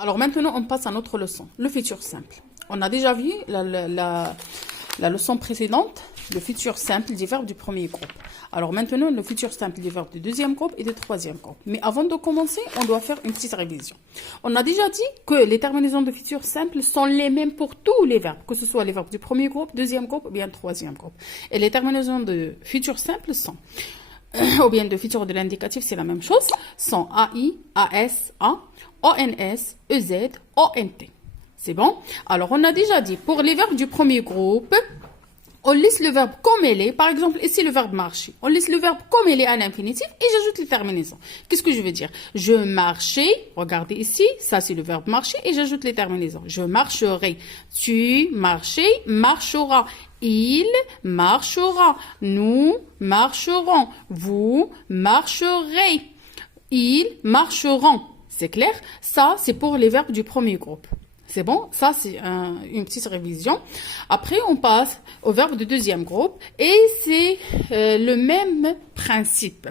Alors maintenant, on passe à notre leçon, le futur simple. On a déjà vu la leçon précédente, le futur simple des verbes du premier groupe. Alors maintenant, le futur simple des verbes du deuxième groupe et du troisième groupe. Mais avant de commencer, on doit faire une petite révision. On a déjà dit que les terminaisons de futur simple sont les mêmes pour tous les verbes, que ce soit les verbes du premier groupe, deuxième groupe ou bien troisième groupe. Et les terminaisons de futur simple sont... ou bien de futur de l'indicatif, c'est la même chose, sont AI, AS, A, ONS, EZ, ONT. C'est bon? Alors, on a déjà dit, pour les verbes du premier groupe, on laisse le verbe comme il est. Par exemple, ici, le verbe marcher. On laisse le verbe comme il est à l'infinitif et j'ajoute les terminaisons. Qu'est-ce que je veux dire? Je marchais, regardez ici, ça c'est le verbe marcher et j'ajoute les terminaisons. Je marcherai. Tu marchais, marchera. Il marchera. Nous marcherons. Vous marcherez. Ils marcheront. C'est clair? Ça, c'est pour les verbes du premier groupe. C'est bon? Ça, c'est une petite révision. Après, on passe au verbe du deuxième groupe et c'est le même principe.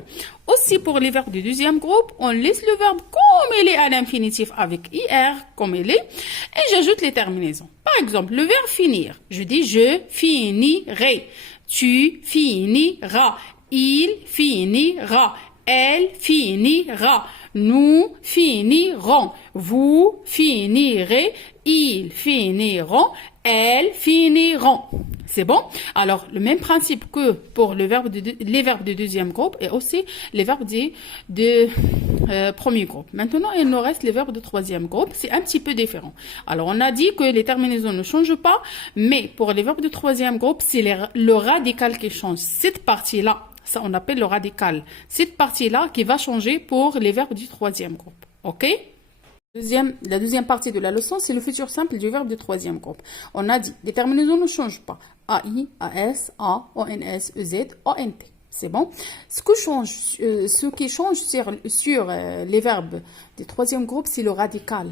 Aussi, pour les verbes du deuxième groupe, on laisse le verbe comme il est à l'infinitif avec IR, comme il est, et j'ajoute les terminaisons. Par exemple, le verbe finir. Je dis je finirai. Tu finiras. Il finira. Elle finira. Nous finirons. Vous finirez. Ils finiront. Elles finiront. C'est bon? Alors, le même principe que pour les verbes du deuxième groupe et aussi les verbes du premier groupe. Maintenant, il nous reste les verbes du troisième groupe. C'est un petit peu différent. Alors, on a dit que les terminaisons ne changent pas, mais pour les verbes du troisième groupe, c'est le radical qui change. Cette partie-là, ça on appelle le radical. Cette partie-là qui va changer pour les verbes du troisième groupe. OK? La deuxième partie de la leçon, c'est le futur simple du verbe du troisième groupe. On a dit, les terminaisons ne changent pas. AI, AS, A, ONS, EZ, ONT. C'est bon? Ce qui change sur les verbes du troisième groupe, c'est le radical.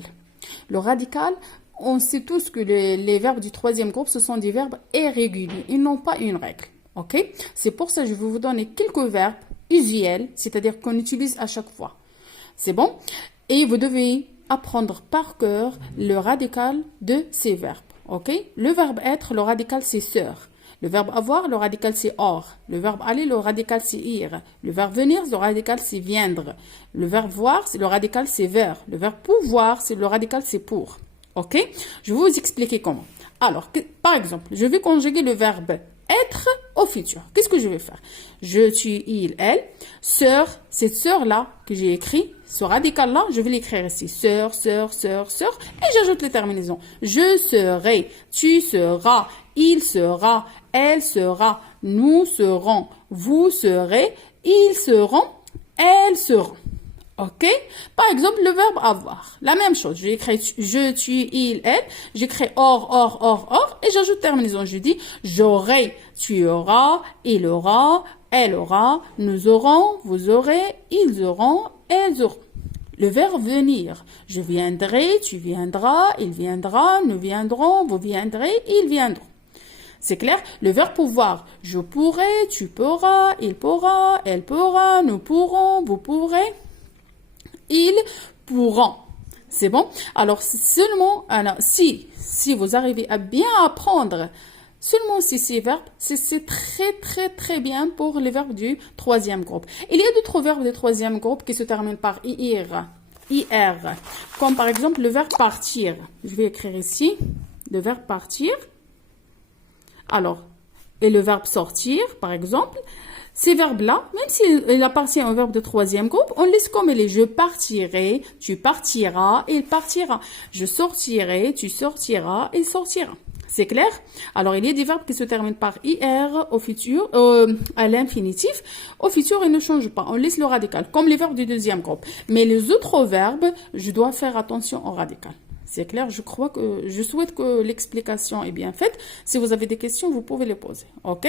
Le radical, on sait tous que les verbes du troisième groupe, ce sont des verbes irréguliers. Ils n'ont pas une règle. OK? C'est pour ça que je vais vous donner quelques verbes usuels, c'est-à-dire qu'on utilise à chaque fois. C'est bon? Et vous devez apprendre par cœur le radical de ces verbes. OK? Le verbe être, le radical c'est sœur. Le verbe avoir, le radical c'est or. Le verbe aller, le radical c'est ir. Le verbe venir, le radical c'est viendre. Le verbe voir, le radical c'est vers. Le verbe pouvoir, le radical c'est pour. OK? Je vais vous expliquer comment. Alors, par exemple, je vais conjuguer le verbe être au futur. Qu'est-ce que je vais faire? Je, tu, il, elle. Sœur, cette sœur-là que j'ai écrit, ce radical-là, je vais l'écrire ici. Sœur, sœur, sœur, sœur. Et j'ajoute les terminaisons. Je serai, tu seras, il sera, elle sera, nous serons, vous serez, ils seront, elles seront. OK? Par exemple, le verbe avoir. La même chose. J'ai écrit je, tu, il, elle. J'écris or, et j'ajoute terminaison. Je dis j'aurai, tu auras, il aura, elle aura, nous aurons, vous aurez, ils auront, elles auront. Le verbe venir. Je viendrai, tu viendras, il viendra, nous viendrons, vous viendrez, ils viendront. C'est clair? Le verbe pouvoir. Je pourrai, tu pourras, il pourra, elle pourra, nous pourrons, vous pourrez. Ils pourront. C'est bon? Alors, seulement, si vous arrivez à bien apprendre seulement ces verbes, c'est très bien pour les verbes du troisième groupe. Il y a d'autres verbes du troisième groupe qui se terminent par IR, comme par exemple le verbe partir. Je vais écrire ici le verbe partir. Alors, et le verbe sortir, par exemple. Ces verbes-là, même s'il appartient au verbe de troisième groupe, on laisse comme il est. Je partirai, tu partiras, il partira. Je sortirai, tu sortiras, il sortira. C'est clair? Alors, il y a des verbes qui se terminent par IR au futur, à l'infinitif. Au futur, ils ne changent pas. On laisse le radical, comme les verbes du deuxième groupe. Mais les autres verbes, je dois faire attention au radical. C'est clair? Je souhaite que l'explication est bien faite. Si vous avez des questions, vous pouvez les poser. OK?